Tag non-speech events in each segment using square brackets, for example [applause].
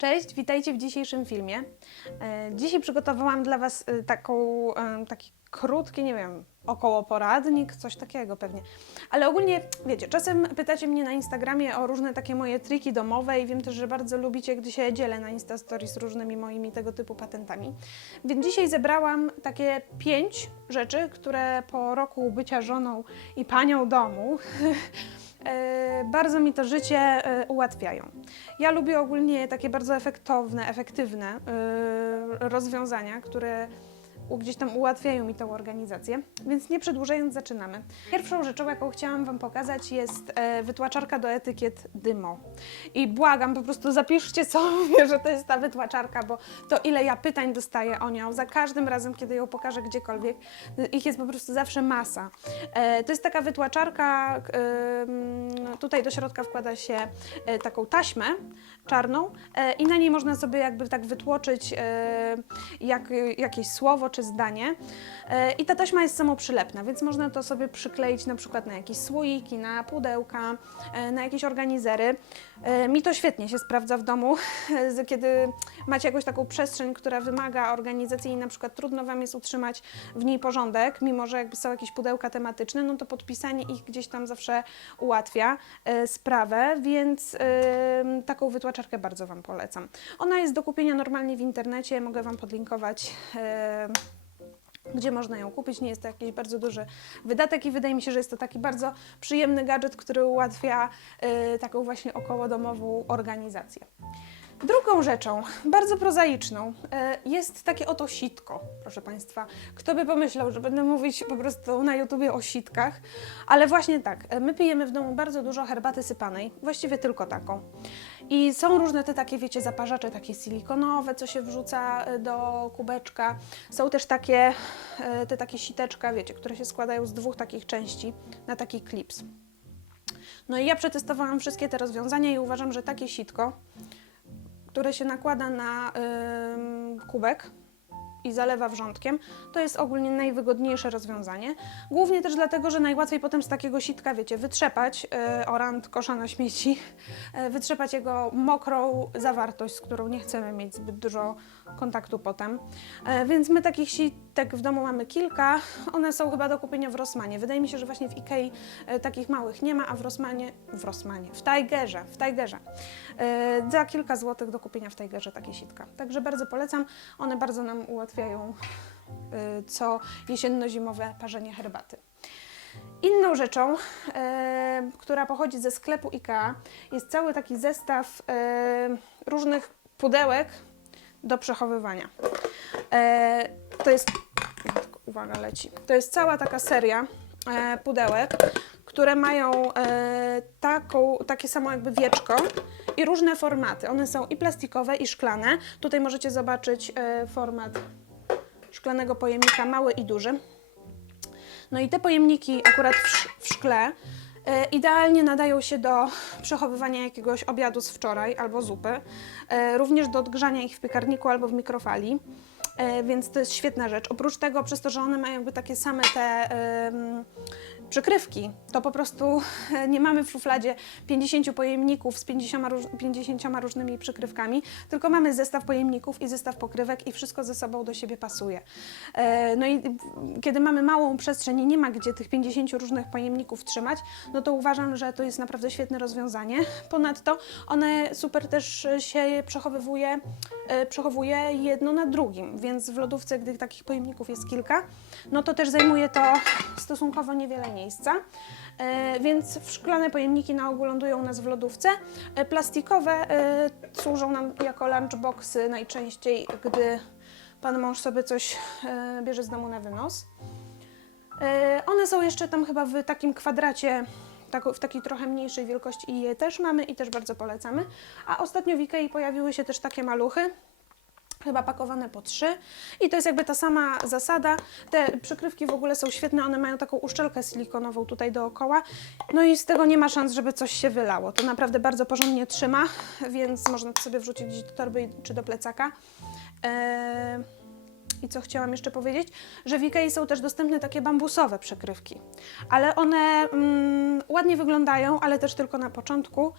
Cześć, witajcie w dzisiejszym filmie. E, Dzisiaj przygotowałam dla Was e, taką, e, taki krótki, nie wiem, około poradnik, coś takiego pewnie. Ale ogólnie, wiecie, czasem pytacie mnie na Instagramie o różne takie moje triki domowe i wiem też, że bardzo lubicie, gdy się dzielę na Insta Stories różnymi moimi tego typu patentami. Więc dzisiaj zebrałam takie pięć rzeczy, które po roku bycia żoną i panią domu [laughs] bardzo mi to życie e, ułatwiają. Ja lubię ogólnie takie bardzo efektowne, efektywne y, rozwiązania, które gdzieś tam ułatwiają mi tą organizację. Więc nie przedłużając, zaczynamy. Pierwszą rzeczą, jaką chciałam Wam pokazać, jest e, wytłaczarka do etykiet Dymo. I błagam, po prostu zapiszcie sobie, [laughs] że to jest ta wytłaczarka, bo to ile ja pytań dostaję o nią za każdym razem, kiedy ją pokażę gdziekolwiek, ich jest po prostu zawsze masa. E, to jest taka wytłaczarka, tutaj do środka wkłada się e, taką taśmę czarną e, i na niej można sobie jakby tak wytłoczyć e, jak, jakieś słowo czy zdanie. I ta taśma jest samoprzylepna, więc można to sobie przykleić na przykład na jakieś słoiki, na pudełka, na jakieś organizery. E, Mi to świetnie się sprawdza w domu, [laughs] kiedy macie jakąś taką przestrzeń, która wymaga organizacji i na przykład trudno Wam jest utrzymać w niej porządek, mimo że jakby są jakieś pudełka tematyczne, no to podpisanie ich gdzieś tam zawsze ułatwia e, sprawę, więc em, taką wytłaczarkę bardzo Wam polecam. Ona jest do kupienia normalnie w internecie, mogę Wam podlinkować. Gdzie można ją kupić. Nie jest to jakiś bardzo duży wydatek i wydaje mi się, że jest to taki bardzo przyjemny gadżet, który ułatwia e, taką właśnie okołodomową organizację. Drugą rzeczą, bardzo prozaiczną, e, jest takie oto sitko, proszę Państwa. Kto by pomyślał, że będę mówić po prostu na YouTubie o sitkach, ale właśnie tak, e, my pijemy w domu bardzo dużo herbaty sypanej, właściwie tylko taką. I są różne te takie, wiecie, zaparzacze takie silikonowe, co się wrzuca e, do kubeczka. Są też takie, te takie siteczka, wiecie, które się składają z dwóch takich części na taki klips. No i ja przetestowałam wszystkie te rozwiązania i uważam, że takie sitko które się nakłada na kubek i zalewa wrzątkiem, to jest ogólnie najwygodniejsze rozwiązanie. Głównie też dlatego, że najłatwiej potem z takiego sitka, wiecie, wytrzepać y, orant kosza na śmieci, y, wytrzepać jego mokrą zawartość, z którą nie chcemy mieć zbyt dużo kontaktu potem. E, więc my takich sitek w domu mamy kilka. One są chyba do kupienia w Rossmanie. Wydaje mi się, że właśnie w Ikei e, takich małych nie ma, a w Rossmanie, w Rossmanie, w Tigerze, w Tigerze. E, za kilka złotych do kupienia w Tigerze takie sitka. Także bardzo polecam. One bardzo nam ułatwiają e, co jesienno-zimowe parzenie herbaty. Inną rzeczą, e, która pochodzi ze sklepu IKEA, jest cały taki zestaw e, różnych pudełek do przechowywania. E, to jest, uwaga, leci. To jest cała taka seria e, pudełek, które mają e, taką, takie samo jakby wieczko i różne formaty. One są i plastikowe, i szklane. Tutaj możecie zobaczyć e, format szklanego pojemnika, mały i duży. No i te pojemniki akurat w, w szkle e, idealnie nadają się do przechowywania jakiegoś obiadu z wczoraj albo zupy, e, również do odgrzania ich w piekarniku albo w mikrofali. E, więc to jest świetna rzecz. Oprócz tego, przez to, że one mają jakby takie same te przykrywki, to po prostu e, nie mamy w szufladzie 50 pojemników z 50, róż, 50 różnymi przykrywkami, tylko mamy zestaw pojemników i zestaw pokrywek i wszystko ze sobą do siebie pasuje. E, No i kiedy mamy małą przestrzeń i nie ma gdzie tych 50 różnych pojemników trzymać, no to uważam, że to jest naprawdę świetne rozwiązanie. Ponadto one super też się przechowywuje, e, przechowuje jedno na drugim, więc w lodówce, gdy takich pojemników jest kilka, no to też zajmuje to stosunkowo niewiele miejsca. E, Więc szklane pojemniki na ogół lądują u nas w lodówce. E, Plastikowe e, służą nam jako lunchboxy najczęściej, gdy pan mąż sobie coś bierze z domu na wynos. One są jeszcze tam chyba w takim kwadracie, w takiej trochę mniejszej wielkości i je też mamy i też bardzo polecamy. A ostatnio w Ikei pojawiły się też takie maluchy, chyba pakowane po trzy i to jest jakby ta sama zasada. Te przykrywki w ogóle są świetne, one mają taką uszczelkę silikonową tutaj dookoła, no i z tego nie ma szans, żeby coś się wylało. To naprawdę bardzo porządnie trzyma, więc można to sobie wrzucić gdzieś do torby czy do plecaka. Eee, I co chciałam jeszcze powiedzieć? Że w Ikei są też dostępne takie bambusowe przekrywki, ale one mm, ładnie wyglądają, ale też tylko na początku.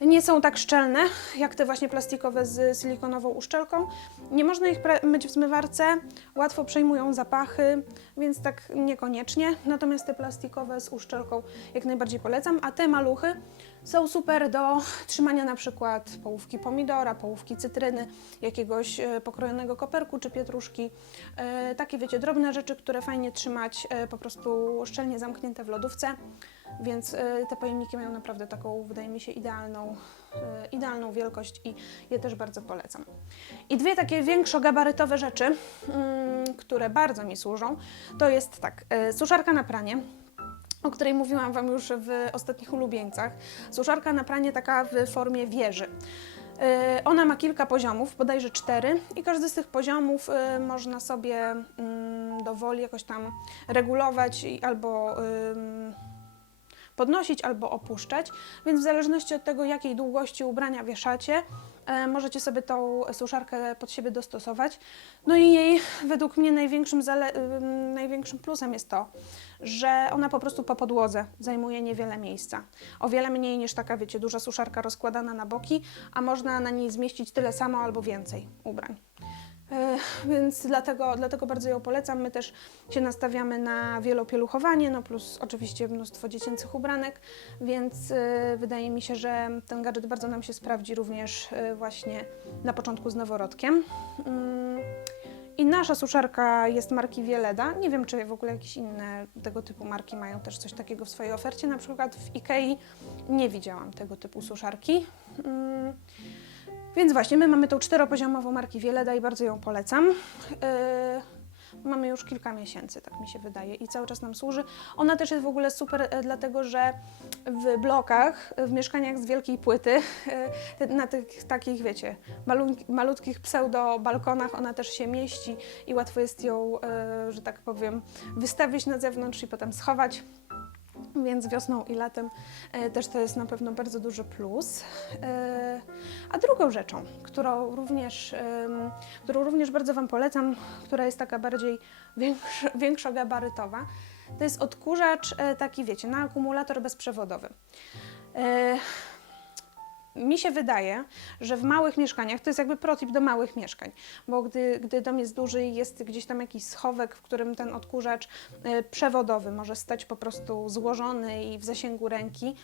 Nie są tak szczelne jak te właśnie plastikowe z silikonową uszczelką. Nie można ich myć w zmywarce, łatwo przejmują zapachy, więc tak niekoniecznie. Natomiast te plastikowe z uszczelką jak najbardziej polecam, a te maluchy są super do trzymania na przykład połówki pomidora, połówki cytryny, jakiegoś e, pokrojonego koperku czy pietruszki. E, takie wiecie, drobne rzeczy, które fajnie trzymać e, po prostu szczelnie zamknięte w lodówce. Więc e, te pojemniki mają naprawdę taką, wydaje mi się, idealną, e, idealną wielkość i je też bardzo polecam. I dwie takie większogabarytowe rzeczy, mm, które bardzo mi służą, to jest tak, e, suszarka na pranie, o której mówiłam Wam już w ostatnich ulubieńcach. Suszarka na pranie taka w formie wieży. Ona ma kilka poziomów, bodajże cztery, i każdy z tych poziomów można sobie mm, dowoli jakoś tam regulować albo podnosić albo opuszczać, więc w zależności od tego, jakiej długości ubrania wieszacie, e, możecie sobie tą suszarkę pod siebie dostosować. No i jej według mnie największym, zale- ym, największym plusem jest to, że ona po prostu po podłodze zajmuje niewiele miejsca. O wiele mniej niż taka, wiecie, duża suszarka rozkładana na boki, a można na niej zmieścić tyle samo albo więcej ubrań. E, Więc dlatego, dlatego bardzo ją polecam. My też się nastawiamy na wielopieluchowanie, no plus oczywiście mnóstwo dziecięcych ubranek, więc e, wydaje mi się, że ten gadżet bardzo nam się sprawdzi również e, właśnie na początku z noworodkiem. Mm, I nasza suszarka jest marki Wieleda. Nie wiem, czy w ogóle jakieś inne tego typu marki mają też coś takiego w swojej ofercie. Na przykład w Ikei nie widziałam tego typu suszarki. Więc właśnie, my mamy tą czteropoziomową marki Wieleda i bardzo ją polecam. Yy, mamy już kilka miesięcy, tak mi się wydaje, i cały czas nam służy. Ona też jest w ogóle super, e, dlatego że w blokach, w mieszkaniach z wielkiej płyty, te- na tych takich, wiecie, malutkich pseudo-balkonach ona też się mieści i łatwo jest ją, e, że tak powiem, wystawić na zewnątrz i potem schować. Więc wiosną i latem e, też to jest na pewno bardzo duży plus. E, a drugą rzeczą, którą również, którą również bardzo Wam polecam, która jest taka bardziej większo, większogabarytowa, to jest odkurzacz e, taki, wiecie, na akumulator bezprzewodowy. Mi się wydaje, że w małych mieszkaniach, to jest jakby protip do małych mieszkań, bo gdy, gdy dom jest duży i jest gdzieś tam jakiś schowek, w którym ten odkurzacz e, przewodowy może stać po prostu złożony i w zasięgu ręki,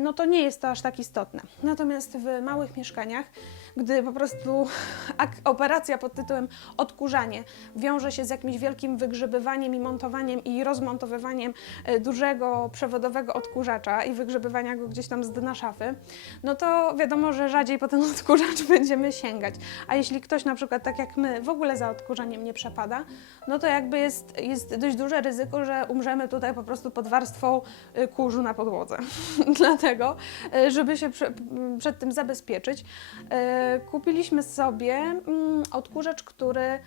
no to nie jest to aż tak istotne. Natomiast w małych mieszkaniach, gdy po prostu [laughs] operacja pod tytułem odkurzanie wiąże się z jakimś wielkim wygrzebywaniem i montowaniem i rozmontowywaniem e, dużego przewodowego odkurzacza i wygrzebywania go gdzieś tam z dna szafy, no to wiadomo, że rzadziej po ten [laughs] odkurzacz będziemy sięgać. A jeśli ktoś na przykład tak jak my w ogóle za odkurzaniem nie przepada, no to jakby jest, jest dość duże ryzyko, że umrzemy tutaj po prostu pod warstwą y, kurzu na podłodze. [laughs] [laughs] Dlatego, y, żeby się przed tym zabezpieczyć, y, kupiliśmy sobie mm, odkurzacz, który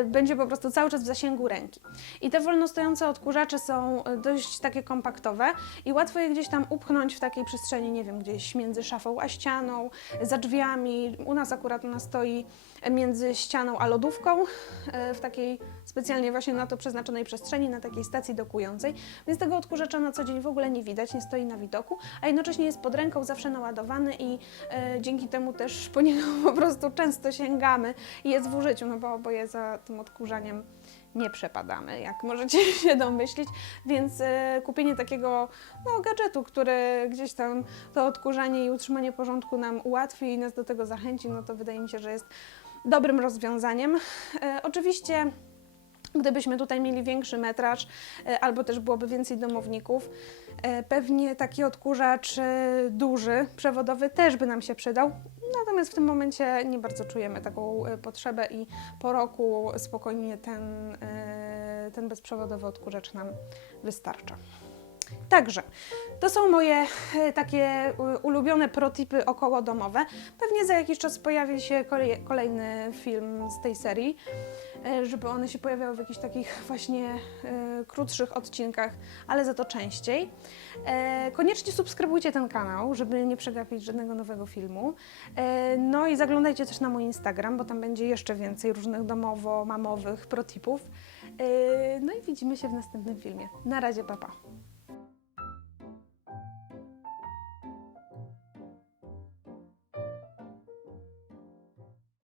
y, będzie po prostu cały czas w zasięgu ręki. I te wolnostojące odkurzacze są dość takie kompaktowe i łatwo je gdzieś tam upchnąć w takiej przestrzeni, nie wiem, gdzieś między szafą a ścianą, za drzwiami. U nas akurat ona stoi między ścianą a lodówką, e, w takiej specjalnie właśnie na to przeznaczonej przestrzeni, na takiej stacji dokującej, więc tego odkurzacza na co dzień w ogóle nie widać, nie stoi na widoku, a jednocześnie jest pod ręką, zawsze naładowany i e, dzięki temu też po niego [laughs] po prostu często sięgamy i jest w użyciu, no bo oboje za tym odkurzaniem nie przepadamy, jak możecie [laughs] się domyślić, więc e, kupienie takiego no, gadżetu, który gdzieś tam to odkurzanie i utrzymanie porządku nam ułatwi i nas do tego zachęci, no to wydaje mi się, że jest dobrym rozwiązaniem. E, oczywiście Gdybyśmy tutaj mieli większy metraż, e, albo też byłoby więcej domowników, e, pewnie taki odkurzacz e, duży, przewodowy też by nam się przydał. Natomiast w tym momencie nie bardzo czujemy taką potrzebę i po roku spokojnie ten, ten bezprzewodowy odkurzacz nam wystarcza. Także, to są moje e, takie ulubione protipy okołodomowe. Pewnie za jakiś czas pojawi się kolej, kolejny film z tej serii, e, żeby one się pojawiały w jakichś takich właśnie e, krótszych odcinkach, ale za to częściej. Koniecznie subskrybujcie ten kanał, żeby nie przegapić żadnego nowego filmu. No i zaglądajcie też na mój Instagram, bo tam będzie jeszcze więcej różnych domowo-mamowych protipów. No i widzimy się w następnym filmie. Na razie, papa.